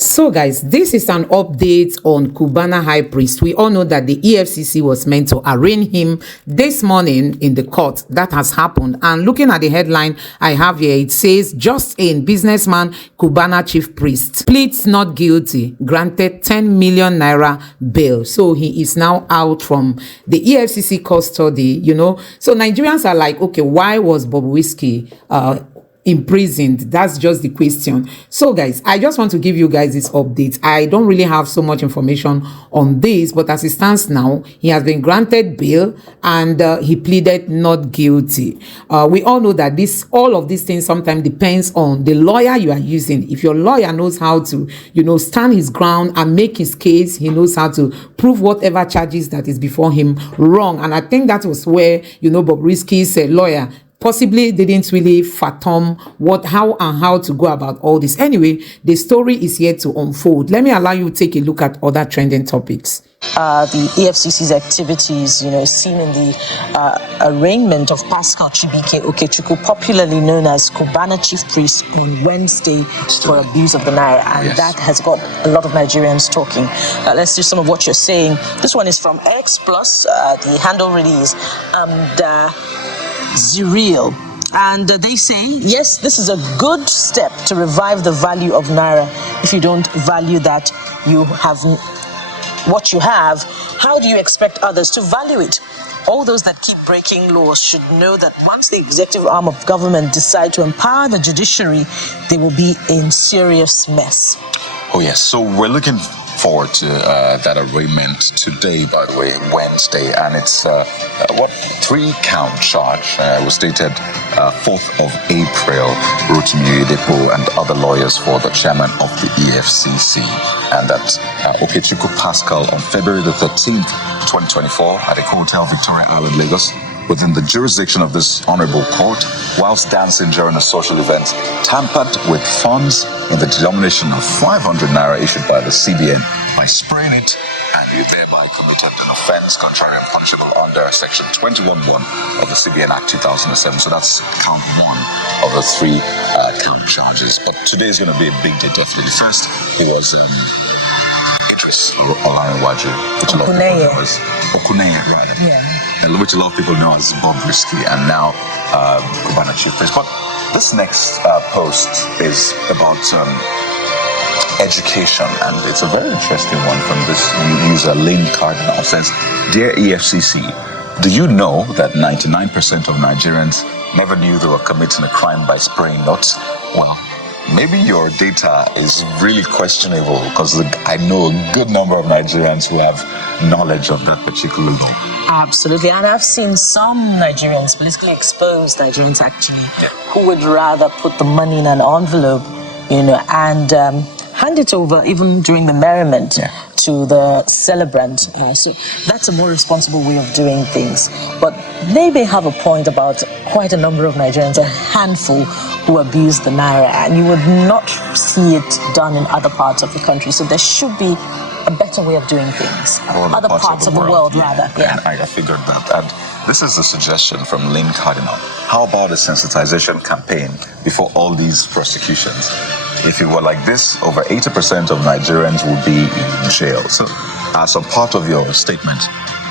So guys, this is an update on Kubana High Priest. We all know that the EFCC was meant to arraign him this morning in the court. That has happened. And looking at the headline I have here, it says, just in, businessman Kubana Chief Priest pleads not guilty, granted 10 million naira bail. So he is now out from the EFCC custody, you know. So Nigerians are like, okay, why was Bobrisky imprisoned? That's just the question. So guys, I just want to give you guys this update. I don't really have so much information on this, but as it stands now, he has been granted bail and he pleaded not guilty. We all know that all of these things sometimes depends on the lawyer you are using. If your lawyer knows how to, you know, stand his ground and make his case, he knows how to prove whatever charges that is before him wrong. And I think that was where, you know, Bobrisky's lawyer possibly didn't really fathom how to go about all this. Anyway, the story is yet to unfold. Let me allow you to take a look at other trending topics. The EFCC's activities, you know, seen in the arraignment of Pascal Chibike Okechukwu, popularly known as Cubana Chief Priest, on Wednesday for abuse of the Naira, and that has got a lot of Nigerians talking. Let's do some of what you're saying. This one is from X Plus. The handle really is Zuriel, and they say, yes, this is a good step to revive the value of Naira. If you don't value that you have what you have, how do you expect others to value it? All those that keep breaking laws should know that once the executive arm of government decide to empower the judiciary, they will be in serious mess. Oh yes, so we're looking forward to that arraignment today, by the way, Wednesday, and it's 3-count charge. Was dated 4th of April. Rotimi Udepo and other lawyers for the chairman of the EFCC, and that Okechukwu Pascal on February the 13th, 2024, at a hotel Victoria Island, Lagos, within the jurisdiction of this honorable court, whilst dancing during a social event, tampered with funds in the denomination of 500 naira issued by the CBN by spraying it, and he thereby committed an offence contrary and punishable under section 21(1) of the CBN Act 2007. So that's count 1 of the 3-count charges. But today is going to be a big day, definitely. First, it was Idris Olarinwaju, which a lot of people know as Okuneye, rather. Which a lot of people know as Bobrisky, and now Kubana Chief Priest. But this next post is about education, and it's a very interesting one from this user, Lynn Cardinal. It says, "Dear EFCC, do you know that 99% of Nigerians never knew they were committing a crime by spraying nuts? Well, maybe your data is really questionable, because I know a good number of Nigerians who have knowledge of that particular law." Absolutely, and I've seen some Nigerians, politically exposed Nigerians actually, who would rather put the money in an envelope, you know, and hand it over even during the merriment to the celebrant. So that's a more responsible way of doing things. But they may have a point about quite a number of Nigerians, a handful, who abuse the Naira, and you would not see it done in other parts of the country. So there should be a better way of doing things. Other parts of the world, rather. And I figured that. And this is a suggestion from Lynn Cardinal. How about a sensitization campaign before all these prosecutions? If it were like this, over 80% of Nigerians would be in jail. So, as a part of your statement,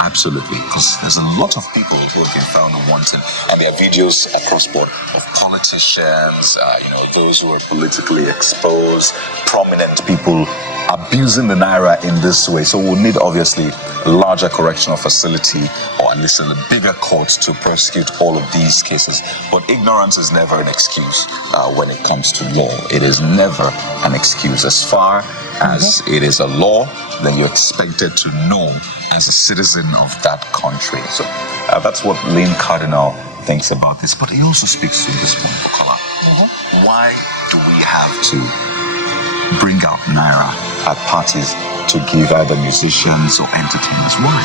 absolutely, because there's a lot of people who have been found wanted, and there are videos across board of politicians, you know, those who are politically exposed, prominent people abusing the Naira in this way. So we'll need, obviously, a larger correctional facility, or at least in a bigger court, to prosecute all of these cases. But ignorance is never an excuse when it comes to law. It is never an excuse. As far as it is a law, then you're expected to know as a citizen of that country. So that's what Lynn Cardinal thinks about this. But he also speaks to this point, Bukola. Why do we have to bring out Naira at parties to give either musicians or entertainers? Why?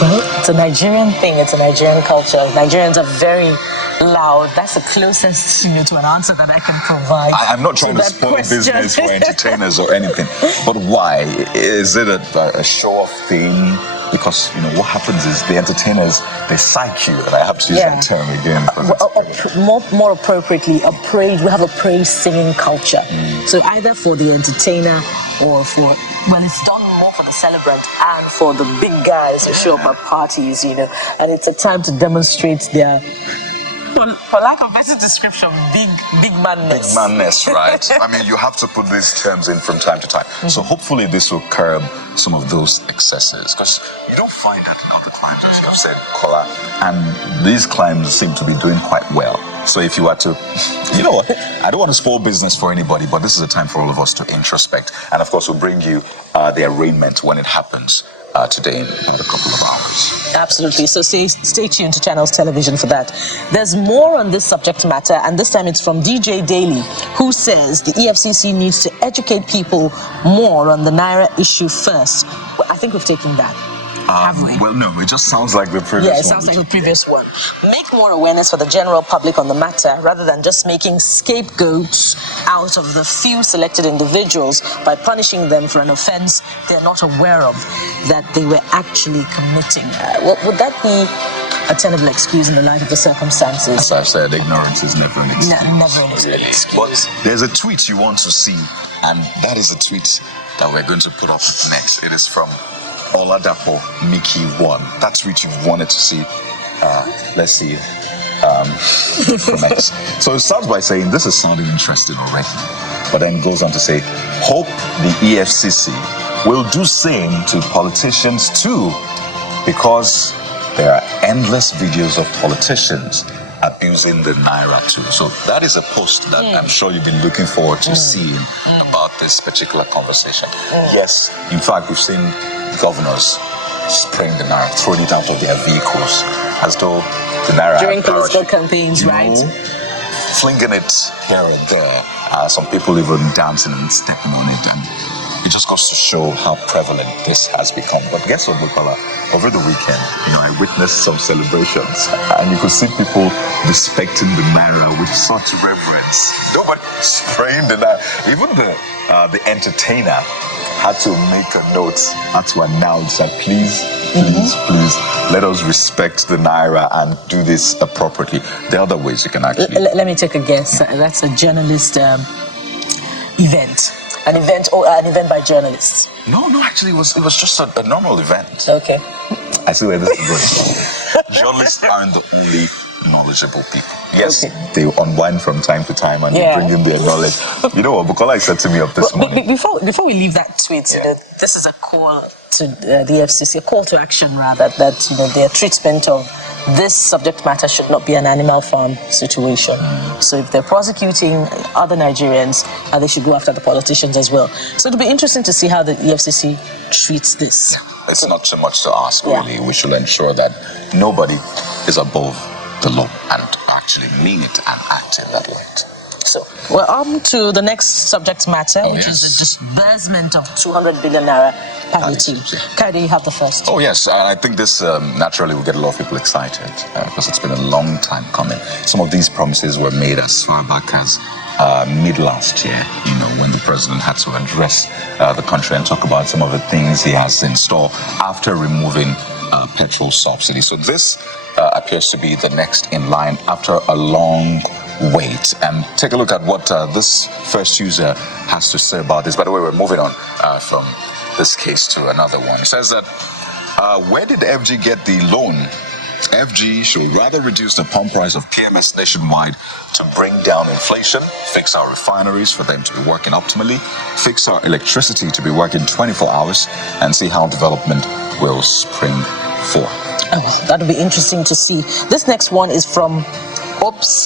Well, it's a Nigerian thing. It's a Nigerian culture. Nigerians are very loud. That's the closest, you know, to an answer that I can provide. I'm not trying to spoil business for entertainers or anything, but why? Is it a show-off thing? because what happens is the entertainers, they psych you, and I have to use that term again. More appropriately, we have a praise singing culture. So either for the entertainer or it's done more for the celebrant and for the big guys who show up at parties, and it's a time to demonstrate their, for lack of better description, big manness. Big manness, right? I mean, you have to put these terms in from time to time. So hopefully this will curb some of those excesses, because you don't find that in other climbs, as you've said, Kola. And these climbs seem to be doing quite well. So if you were to, what, I don't want to spoil business for anybody, but this is a time for all of us to introspect. And of course, we'll bring you the arraignment when it happens. Today in about a couple of hours. Absolutely. So stay tuned to Channels Television for that. There's more on this subject matter, and this time it's from DJ Daly, who says the EFCC needs to educate people more on the Naira issue first. Well, I think we've taken that. Have we? Well, no, it just sounds like the previous one. Yeah, it sounds like the previous one. Make more awareness for the general public on the matter, rather than just making scapegoats out of the few selected individuals by punishing them for an offense they're not aware of that they were actually committing. Would that be a tenable excuse in the light of the circumstances? As I've said, ignorance is never an excuse. Never an excuse. But there's a tweet you want to see, and that is a tweet that we're going to put up next. It is from Oladapo Mickey 1. That's what you wanted to see. Let's see. From X. So it starts by saying, this is sounding interesting already. But then goes on to say, hope the EFCC will do same to politicians too, because there are endless videos of politicians abusing the Naira too. So that is a post that I'm sure you've been looking forward to seeing about this particular conversation. Yes, in fact, we've seen governors spraying the Naira, throwing it out of their vehicles as though the Naira during political campaigns, right? Flinging it here and there. Some people even dancing and stepping on it, and it just goes to show how prevalent this has become. But guess what, Bukola? Over the weekend, I witnessed some celebrations, and you could see people respecting the Naira with such reverence. Nobody spraying the Naira. Even the entertainer had to make a note, had to announce that please, let us respect the Naira and do this appropriately. There are other ways you can actually... Let me take a guess. That's a journalist event. An event by journalists. No, actually, it was just a normal event. Okay. I see where this is going. Journalists aren't the only knowledgeable people. Yes, they unwind from time to time and they bring in their knowledge. You know what Bukola said to me up this morning? Before we leave that tweet, this is a call to the FCC, a call to action rather, that their treatment of this subject matter should not be an Animal Farm situation. So if they're prosecuting other Nigerians, they should go after the politicians as well. So it'll be interesting to see how the EFCC treats this. It's not too much to ask, really. We should ensure that nobody is above the law and actually mean it and act in that light. So we're on to the next subject matter, which is the disbursement of 200 billion naira palliatives. Kaide, you have the first. Oh yes, and I think this naturally will get a lot of people excited because it's been a long time coming. Some of these promises were made as far back as mid last year, when the president had to address the country and talk about some of the things he has in store after removing petrol subsidy. So this appears to be the next in line after a long wait. And take a look at what this first user has to say about this. By the way, we're moving on from this case to another one. It says that, where did FG get the loan? FG should rather reduce the pump price of PMS nationwide to bring down inflation, fix our refineries for them to be working optimally, fix our electricity to be working 24 hours, and see how development will spring forth. Oh, that'll be interesting to see. This next one is from Ops,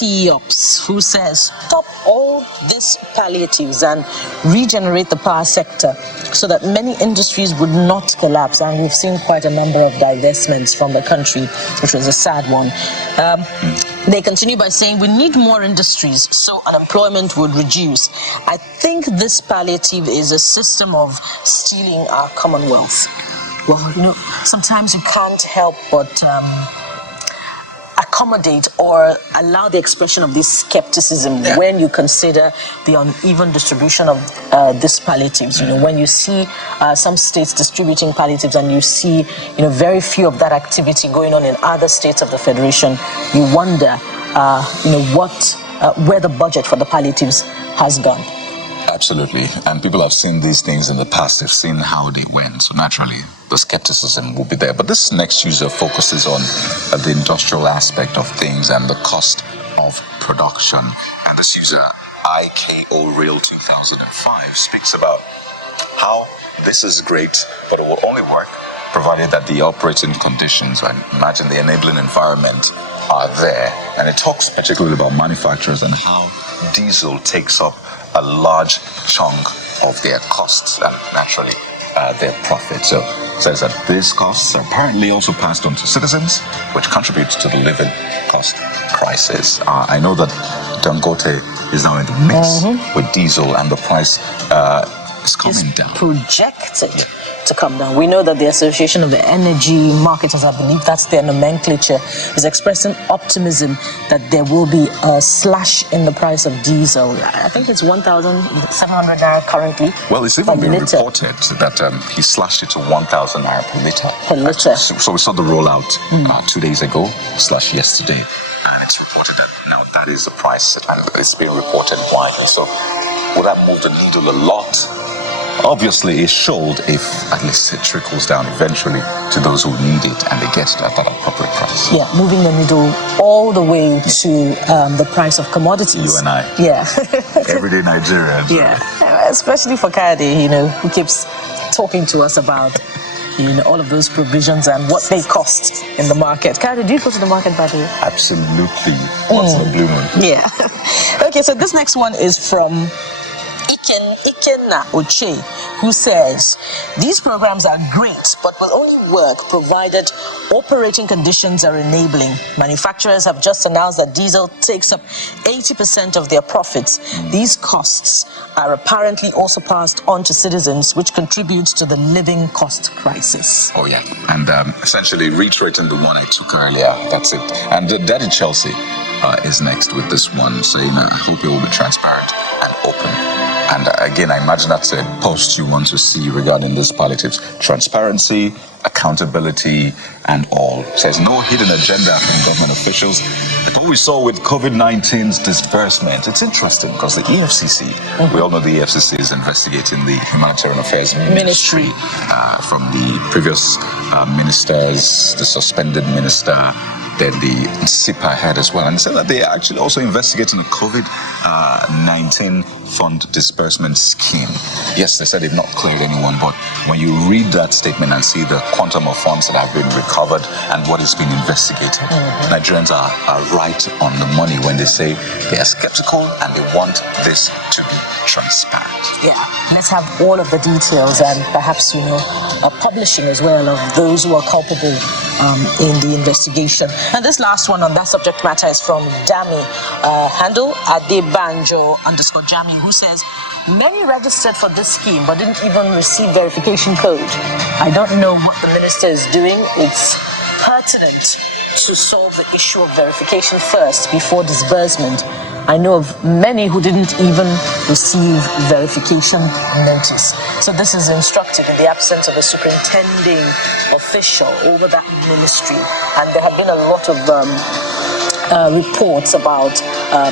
who says, stop all these palliatives and regenerate the power sector so that many industries would not collapse. And we've seen quite a number of divestments from the country, which was a sad one. They continue by saying, we need more industries so unemployment would reduce. I think this palliative is a system of stealing our commonwealth. Well, sometimes you can't help but accommodate or allow the expression of this skepticism when you consider the uneven distribution of these palliatives? You know, when you see some states distributing palliatives and you see, you know, very few of that activity going on in other states of the Federation, you wonder, you know, where the budget for the palliatives has gone. Absolutely. And people have seen these things in the past. They've seen how they went. So naturally, the skepticism will be there. But this next user focuses on the industrial aspect of things and the cost of production. And this user, IKO Real 2005, speaks about how this is great, but it will only work provided that the operating conditions, I imagine the enabling environment, are there. And it talks particularly about manufacturers and how diesel takes up a large chunk of their costs and naturally their profit. So it says that these costs are apparently also passed on to citizens, which contributes to the living cost crisis. I know that Dangote is now in the mix with diesel, and the price is coming down. Projected to come down. We know that the Association of the Energy Marketers, I believe that's their nomenclature, is expressing optimism that there will be a slash in the price of diesel. I think it's 1,700 naira currently. Well, it's even been reported that he slashed it to 1,000 naira per litre. Per litre. So we saw the rollout 2 days ago, slash yesterday, and it's reported that now that is the price, and it's been reported widely. So will that move the needle a lot? Obviously, it should if at least it trickles down eventually to those who need it and they get it at that appropriate price. Yeah, moving the needle all the way to the price of commodities. You and I. Yeah. Everyday Nigerians. Yeah, especially for Kayode, you know, who keeps talking to us about, you know, all of those provisions and what they cost in the market. Kayode, do you go to the market, by the way? Absolutely. What's the blue one? Yeah. Okay, so this next one is from Ikenna Oche, who says, these programs are great, but will only work provided operating conditions are enabling. Manufacturers have just announced that diesel takes up 80% of their profits. These costs are apparently also passed on to citizens, which contributes to the living cost crisis. Oh, yeah. And essentially reiterating the one I took earlier, that's it. And Daddy Chelsea is next with this one, saying, I hope you will be transparent and open. And again, I imagine that's a post you want to see regarding these palliatives. Transparency, accountability, and all. Says no hidden agenda from government officials. But what we saw with COVID-19's disbursement, it's interesting because the EFCC, we all know the EFCC is investigating the Humanitarian Affairs Ministry from the previous ministers, the suspended minister, then the SIPA head as well. And they said that they are actually also investigating a COVID-19 fund disbursement scheme. Yes, they said they've not cleared anyone, but when you read that statement and see the quantum of funds that have been recovered and what is being investigated, Nigerians are right on the money when they say they are skeptical and they want this to be transparent. Yeah, let's have all of the details and perhaps, you know, publishing as well of those who are culpable in the investigation. And this last one on that subject matter is from Dami handle Adebanjo_Jami, who says, many registered for this scheme but didn't even receive verification code. I don't know what the minister is doing. It's pertinent to solve the issue of verification first before disbursement. I know of many who didn't even receive verification notice. So this is instructive in the absence of a superintending official over that ministry. And there have been a lot of reports about,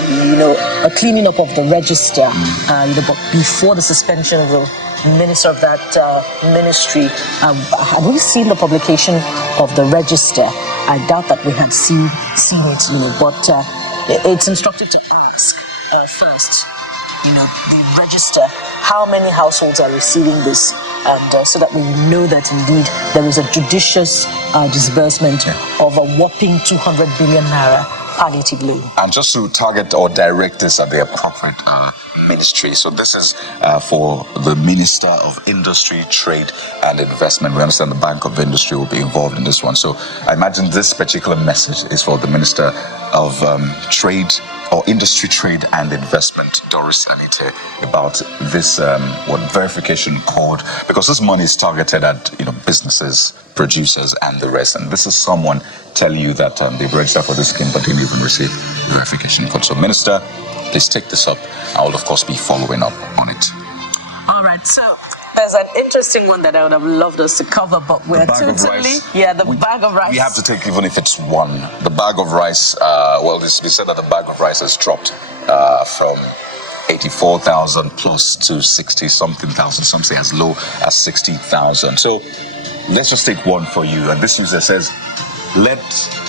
you know, a cleaning up of the register before the suspension of the minister of that ministry. Had we seen the publication of the register? I doubt that we had seen it, you know, but it's instructive to ask first, you know, the register, how many households are receiving this, and so that we know that indeed there is a judicious disbursement of a whopping 200 billion naira palliative loan. And just to target or direct this at the appropriate ministry. So this is for the Minister of Industry, Trade and Investment. We understand the Bank of Industry will be involved in this one. So I imagine this particular message is for the Minister of Trade or Industry, Trade and Investment, Doris Anite, about this verification code, because this money is targeted at businesses, producers, and the rest. And this is someone telling you that they've registered for this scheme but didn't even receive the verification code. So, Minister, please take this up. I will, of course, be following up on it. All right. So there's an interesting one that I would have loved us to cover, but we're totally bag of rice. We have to take, even if it's one. The bag of rice. We said that the bag of rice has dropped from 84,000 plus to 60-something thousand. Some say as low as 60,000. So let's just take one for you. And this user says, let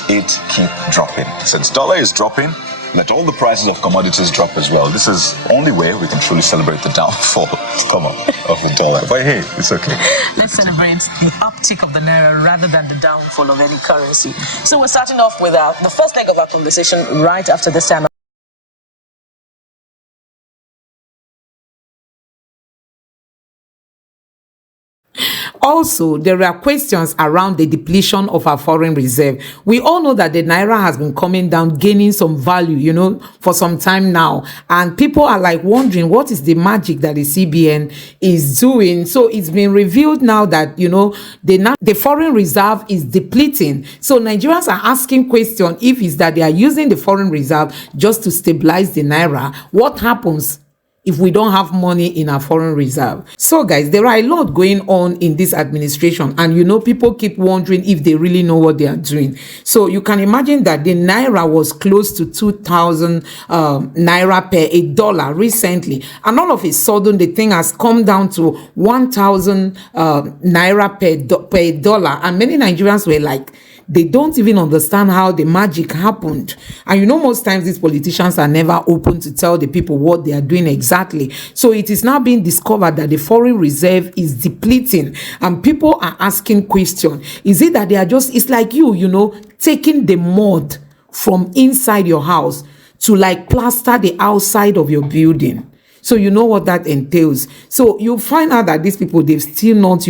it keep dropping. Since dollar is dropping, let all the prices of commodities drop as well. This is the only way we can truly celebrate the downfall of the dollar. But hey, it's okay. Let's celebrate the uptick of the Naira rather than the downfall of any currency. So we're starting off with the first leg of our conversation right after this time. Also, there are questions around the depletion of our foreign reserve. We all know that the Naira has been coming down, gaining some value, for some time now. And people are like wondering what is the magic that the CBN is doing. So it's been revealed now that, the foreign reserve is depleting. So Nigerians are asking questions if it's that they are using the foreign reserve just to stabilize the Naira. What happens if we don't have money in our foreign reserve? So guys, there are a lot going on in this administration, and people keep wondering if they really know what they are doing. So you can imagine that the Naira was close to 2,000 Naira per $1 recently, and all of a sudden the thing has come down to 1,000 Naira per $1, and many Nigerians were like, they don't even understand how the magic happened. And most times these politicians are never open to tell the people what they are doing exactly. So it is now being discovered that the foreign reserve is depleting, and people are asking questions. Is it that they are just, it's like taking the mud from inside your house to plaster the outside of your building? So you know what that entails. So you find out that these people, they've still not,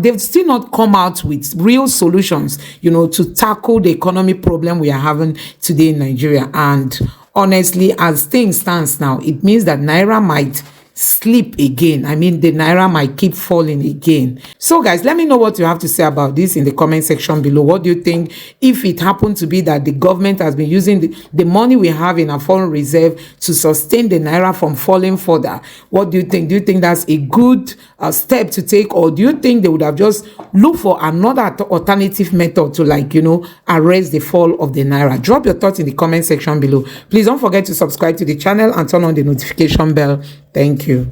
they've still not come out with real solutions, to tackle the economy problem we are having today in Nigeria. And honestly, as things stand now, it means that Naira might slip again. I mean, the Naira might keep falling again. So guys, let me know what you have to say about this in the comment section below. What do you think if it happened to be that the government has been using the money we have in our foreign reserve to sustain the Naira from falling further? What do you think? Do you think that's a good step to take, or do you think they would have just looked for another alternative method to arrest the fall of the Naira? Drop your thoughts in the comment section below. Please don't forget to subscribe to the channel and turn on the notification bell. Thank you.